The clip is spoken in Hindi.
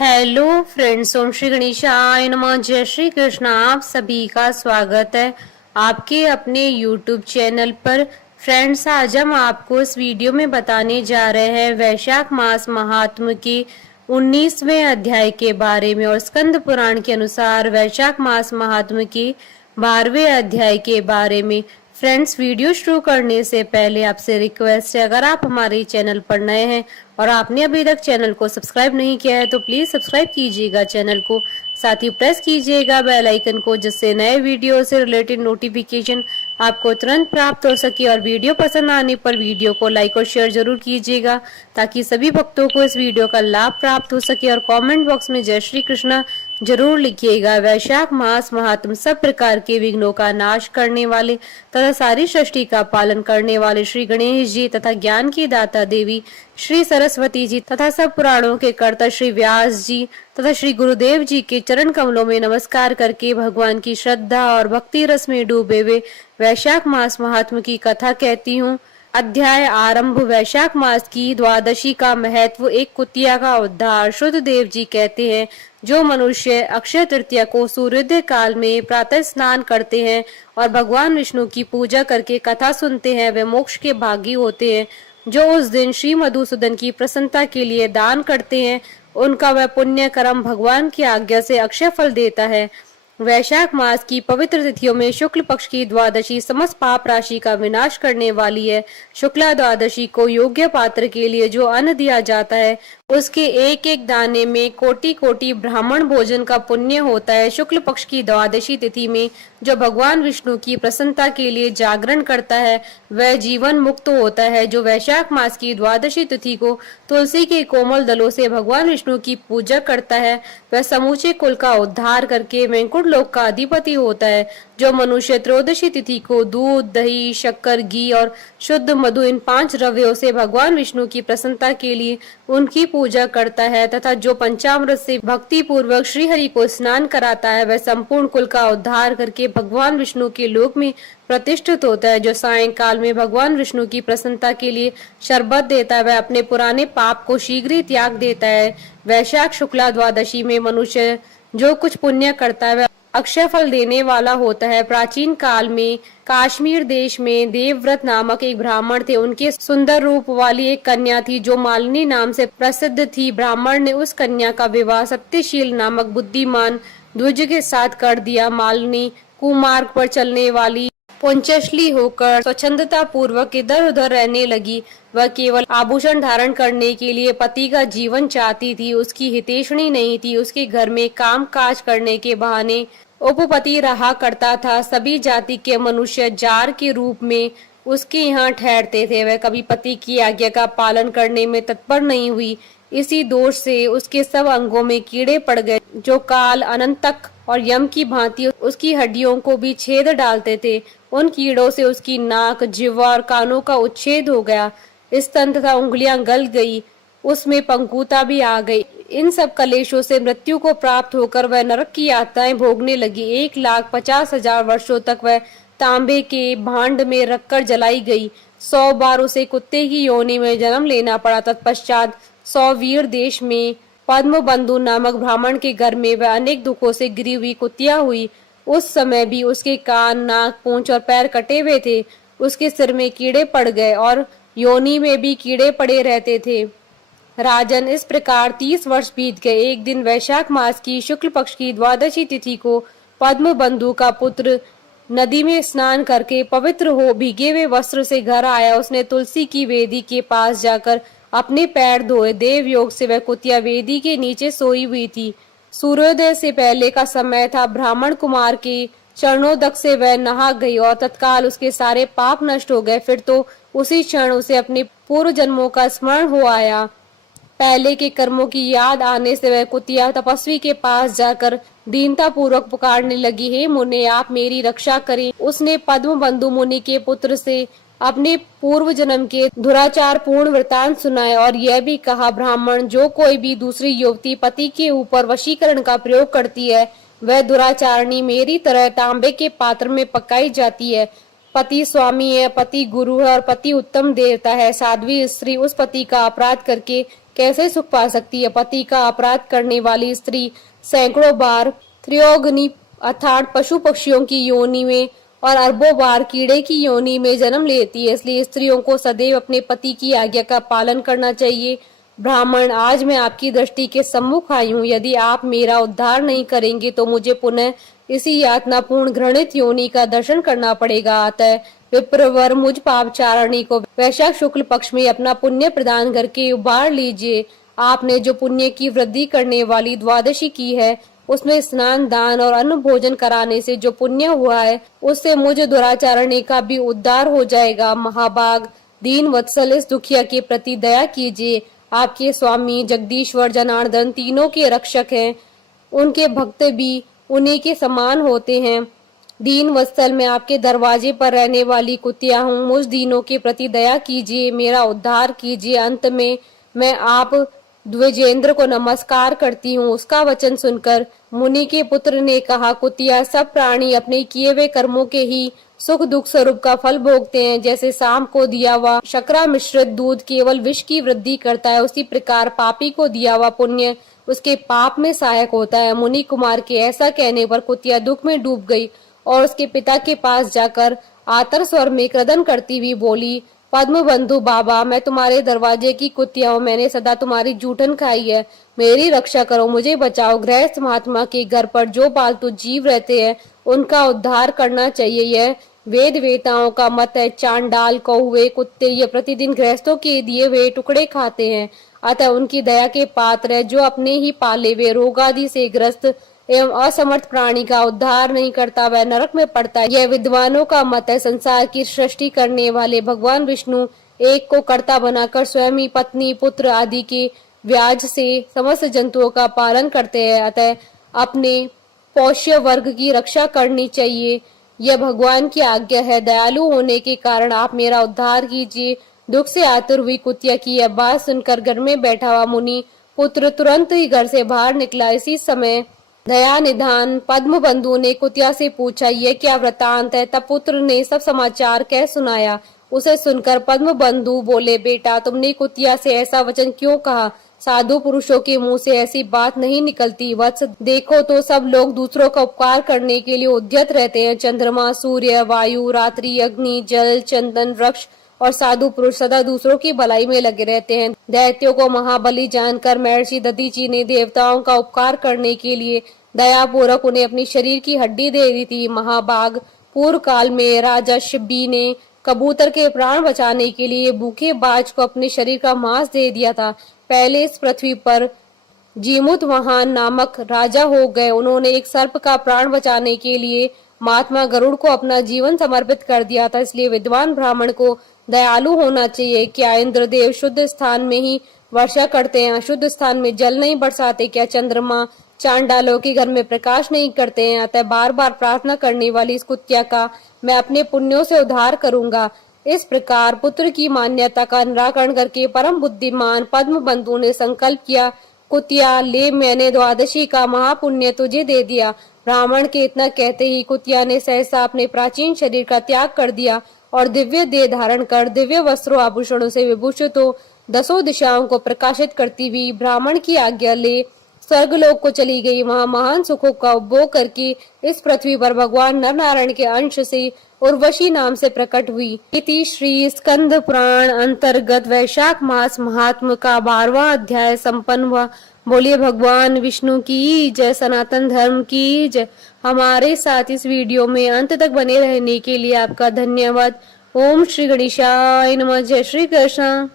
हेलो फ्रेंड्स, ओम श्री गणेशाय नमः। जय श्री कृष्ण। आप सभी का स्वागत है आपके अपने यूट्यूब चैनल पर। फ्रेंड्स, आज हम आपको इस वीडियो में बताने जा रहे हैं वैशाख मास महात्म्य के 19वें अध्याय के बारे में और स्कंद पुराण के अनुसार वैशाख मास महात्म्य के 12वें अध्याय के बारे में। फ्रेंड्स, वीडियो शुरू करने से पहले आपसे रिक्वेस्ट है, अगर आप हमारे चैनल पर नए हैं और आपने अभी तक चैनल को सब्सक्राइब नहीं किया है तो प्लीज सब्सक्राइब कीजिएगा चैनल को, साथ ही प्रेस कीजिएगा बेल आइकन को, जिससे नए वीडियो से रिलेटेड नोटिफिकेशन आपको तुरंत प्राप्त हो सके। और वीडियो पसंद आने पर वीडियो को लाइक और शेयर जरूर कीजिएगा ताकि सभी भक्तों को इस वीडियो का लाभ प्राप्त हो सके। और कमेंट बॉक्स में जय श्री कृष्ण जरूर लिखिएगा। वैशाख मास महात्म सब प्रकार के विघ्नों का नाश करने वाले तथा सारी सृष्टि का पालन करने वाले श्री गणेश जी तथा ज्ञान की दाता देवी श्री सरस्वती जी तथा सब पुराणों के कर्ता श्री व्यास जी तथा श्री गुरुदेव जी के चरण कमलों में नमस्कार करके भगवान की श्रद्धा और भक्ति रस में डूबे हुए वैशाख मास महात्म की कथा कहती हूँ। अध्याय आरंभ। वैशाख मास की द्वादशी का महत्व। एक कुतिया का उद्धार। शुद्ध देव जी कहते हैं, जो मनुष्य अक्षय तृतीया को सूर्योदय काल में प्रातः स्नान करते हैं और भगवान विष्णु की पूजा करके कथा सुनते हैं, वे मोक्ष के भागी होते हैं। जो उस दिन श्री मधुसूदन की प्रसन्नता के लिए दान करते हैं, उनका वह पुण्य कर्म भगवान की आज्ञा से अक्षय फल देता है। वैशाख मास की पवित्र तिथियों में शुक्ल पक्ष की द्वादशी समस्त पाप राशि का विनाश करने वाली है। शुक्ला द्वादशी को योग्य पात्र के लिए जो अन्न दिया जाता है, उसके एक एक दाने में कोटि कोटि ब्राह्मण भोजन का पुण्य होता है। शुक्ल पक्ष की द्वादशी तिथि में जो भगवान विष्णु की प्रसन्नता के लिए जागरण करता है, वह जीवन मुक्त होता है। जो वैशाख मास की द्वादशी तिथि को तुलसी के कोमल दलों से भगवान विष्णु की पूजा करता है, वह समूचे कुल का उद्धार करके वैकुंठ लोक का अधिपति होता है। जो मनुष्य त्रयोदशी तिथि को दूध, दही, शक्कर, घी और शुद्ध मधु इन 5 द्रव्यों से भगवान विष्णु की प्रसन्नता के लिए उनकी पूजा करता है तथा जो पंचामृत से भक्ति पूर्वक श्री हरि को स्नान कराता है, वह संपूर्ण कुल का उद्धार करके भगवान विष्णु के लोक में प्रतिष्ठित होता है। जो सायंकाल में भगवान विष्णु की प्रसन्नता के लिए शरबत देता है, वह अपने पुराने पाप को शीघ्र ही त्याग देता है। वैशाख शुक्ला द्वादशी में मनुष्य जो कुछ पुण्य करता है, वह अक्षय फल देने वाला होता है। प्राचीन काल में कश्मीर देश में देवव्रत नामक एक ब्राह्मण थे। उनके सुंदर रूप वाली एक कन्या थी जो मालिनी नाम से प्रसिद्ध थी। ब्राह्मण ने उस कन्या का विवाह सत्यशील नामक बुद्धिमान द्विज के साथ कर दिया। मालिनी कुमार्ग पर चलने वाली पुंचशली होकर स्वच्छंदता पूर्वक इधर उधर रहने लगी। वह केवल आभूषण धारण करने के लिए पति का जीवन चाहती थी। उसकी हितैषणी नहीं थी। उसके घर में काम काज करने के बहाने उपपति रहा करता था। सभी जाति के मनुष्य जार के रूप में उसके यहाँ ठहरते थे। वह कभी पति की आज्ञा का पालन करने में तत्पर नहीं हुई। इसी दोष से उसके सब अंगों में कीड़े पड़ गए, जो काल, अनंतक और यम की भांति उसकी हड्डियों को भी छेद डालते थे। उन कीड़ों से उसकी नाक, जिह्वा और कानों का उच्छेद हो गया। स्तन तथा उंगलियां गल गई। उसमें पंकुता भी आ गई। इन सब कलेशों से मृत्यु को प्राप्त होकर वह नरक की यातनाएं भोगने लगी। 1,50,000 वर्षों तक वह तांबे के भांड में रखकर जलाई गई। 100 बार उसे कुत्ते की योनि में जन्म लेना पड़ा। तत्पश्चात 100 वीर देश में पद्म बंधु नामक ब्राह्मण के घर में वह अनेक दुखों से गिरी हुई कुतिया हुई। उस समय भी उसके कान, नाक, पूंछ और पैर कटे हुए थे। उसके सिर में कीड़े पड़ गए और योनि में भी कीड़े पड़े रहते थे। राजन, इस प्रकार 30 वर्ष बीत गए। एक दिन वैशाख मास की शुक्ल पक्ष की द्वादशी तिथि को पद्म बंधु का पुत्र नदी में स्नान करके पवित्र हो भीगे हुए वस्त्र से घर आया। उसने तुलसी की वेदी के पास जाकर अपने पैर धोए। देव योग से वह कुतिया वेदी के नीचे सोई हुई थी। सूर्योदय से पहले का समय था। ब्राह्मण कुमार के चरणोदक से वह नहा गई और तत्काल उसके सारे पाप नष्ट हो गए। फिर तो उसी क्षण उसे अपने पूर्व जन्मों का स्मरण हो आया। पहले के कर्मों की याद आने से वह कुतिया तपस्वी के पास जाकर दीनता पूर्वक पुकारने लगी, हे मुने, आप मेरी रक्षा करें। उसने पद्म बंधु मुनि के पुत्र से अपने पूर्व जन्म के दुराचार पूर्ण वृतांत सुनाए और यह भी कहा, ब्राह्मण, जो कोई भी दूसरी युवती पति के ऊपर वशीकरण का प्रयोग करती है, वह दुराचारणी मेरी तरह तांबे के पात्र में पकाई जाती है। पति स्वामी है, पति गुरु है और पति उत्तम देवता है। साध्वी स्त्री उस पति का अपराध करके कैसे सुख पा सकती है। पति का अपराध करने वाली स्त्री सैकड़ों बार त्रियोगनी अर्थात पशु पक्षियों की योनि में और अरबों बार कीड़े की योनि में जन्म लेती है। इसलिए स्त्रियों को सदैव अपने पति की आज्ञा का पालन करना चाहिए। ब्राह्मण, आज मैं आपकी दृष्टि के सम्मुख आई हूँ। यदि आप मेरा उद्धार नहीं करेंगे तो मुझे पुनः इसी यातनापूर्ण घृणित योनि का दर्शन करना पड़ेगा। अतः विप्रवर, मुझ पापचारिणी को वैशाख शुक्ल पक्ष में अपना पुण्य प्रदान करके उबार लीजिए। आपने जो पुण्य की वृद्धि करने वाली द्वादशी की है, उसमें स्नान, दान और अन्न भोजन कराने से जो पुण्य हुआ है, उससे मुझ दुराचारणी का भी उद्धार हो जाएगा। महाभाग, दीन वत्सल, इस दुखिया के प्रति दया कीजिए। आपके स्वामी जगदीश्वर जनार्दन तीनों के रक्षक हैं, उनके भक्त भी उन्हीं के समान होते हैं। दीन वत्सल, मैं आपके दरवाजे पर रहने वाली कुतिया हूँ, मुझ दीनों के प्रति दया कीजिए, मेरा उद्धार कीजिए। अंत में मैं आप द्विजेंद्र को नमस्कार करती हूँ। उसका वचन सुनकर मुनि के पुत्र ने कहा, कुतिया, सब प्राणी अपने किए हुए कर्मों के ही सुख दुख स्वरूप का फल भोगते हैं। जैसे शाम को दिया हुआ शर्करा मिश्रित दूध केवल विष की वृद्धि करता है, उसी प्रकार पापी को दिया हुआ पुण्य उसके पाप में सहायक होता है। मुनि कुमार के ऐसा कहने पर कुतिया दुख में डूब गई और उसके पिता के पास जाकर आतर स्वर में क्रदन करती हुई बोली, पद्म बंधु बाबा, मैं तुम्हारे दरवाजे की कुतिया हूँ, मैंने सदा तुम्हारी जूठन खाई है, मेरी रक्षा करो, मुझे बचाओ। गृहस्थ महात्मा के घर पर जो पालतू जीव रहते हैं उनका उद्धार करना चाहिए, यह वेद वेताओं का मत है। चांडाल, कौवे, कुत्ते ये प्रतिदिन गृहस्थों के दिए हुए टुकड़े खाते हैं, अतः उनकी दया के पात्र है। जो अपने ही पाले हुए रोग आदि से ग्रस्त एवं असमर्थ प्राणी का उद्धार नहीं करता, वह नरक में पड़ता है। यह विद्वानों का मत है। संसार की सृष्टि करने वाले भगवान विष्णु एक को कर्ता बनाकर स्वयं ही पत्नी, पुत्र आदि के व्याज से समस्त जंतुओं का पालन करते हैं, अतः अपने पोष्य वर्ग की रक्षा करनी चाहिए, यह भगवान की आज्ञा है। दयालु होने के कारण आप मेरा उद्धार कीजिए। दुख से आतुर हुई कुतिया की यह बात सुनकर घर में बैठा हुआ मुनि पुत्र तुरंत ही घर से बाहर निकला। इसी समय दया निधान पद्म बंधु ने कुतिया से पूछा, यह क्या वृतांत है? तब पुत्र ने सब समाचार कह सुनाया। उसे सुनकर पद्म बंधु बोले, बेटा, तुमने कुतिया से ऐसा वचन क्यों कहा? साधु पुरुषों के मुंह से ऐसी बात नहीं निकलती। वत्स, देखो तो सब लोग दूसरों का उपकार करने के लिए उद्यत रहते हैं। चंद्रमा, सूर्य, वायु, रात्रि, अग्नि, जल, चंदन, वृक्ष और साधु पुरुष सदा दूसरों की भलाई में लगे रहते हैं। दैत्यों को महाबली जानकर महर्षि दधीचि ने देवताओं का उपकार करने के लिए दया पूर्वक उन्हें अपनी शरीर की हड्डी दे दी थी। महाभाग, पूर्व काल में राजा शिब्बी ने कबूतर के प्राण बचाने के लिए भूखे बाज को अपने शरीर का मांस दे दिया था। पहले इस पृथ्वी पर जीमुतवाहन नामक राजा हो गए। उन्होंने एक सर्प का प्राण बचाने के लिए महात्मा गरुड़ को अपना जीवन समर्पित कर दिया था। इसलिए विद्वान ब्राह्मण को दयालु होना चाहिए। क्या इंद्रदेव शुद्ध स्थान में ही वर्षा करते हैं, अशुद्ध स्थान में जल नहीं बरसाते? क्या चंद्रमा चांडालों के घर में प्रकाश नहीं करते हैं? अतः बार बार प्रार्थना करने वाली इस कुतिया का मैं अपने पुण्यों से उद्धार करूंगा। इस प्रकार पुत्र की मान्यता का निराकरण करके परम बुद्धिमान पद्म बंधु ने संकल्प किया, कुतिया, ले, मैंने द्वादशी का महापुण्य तुझे दे दिया। ब्राह्मण के इतना कहते ही कुतिया ने सहसा अपने प्राचीन शरीर का त्याग कर दिया और दिव्य देह धारण कर दिव्य वस्त्रों आभूषणों से विभूषित हो दसों दिशाओं को प्रकाशित करती हुई ब्राह्मण की आज्ञा ले स्वर्गलोक को चली गई। वहां महान सुखों का उपभोग करके इस पृथ्वी पर भगवान नर नारायण के अंश से उर्वशी नाम से प्रकट हुई। इति श्री स्कंद पुराण अंतर्गत वैशाख मास महात्म का 12वां अध्याय संपन्न हुआ। बोलिए भगवान विष्णु की जय, सनातन धर्म की जय। हमारे साथ इस वीडियो में अंत तक बने रहने के लिए आपका धन्यवाद। ओम श्री गणेशाय नमः। जय श्री कृष्ण।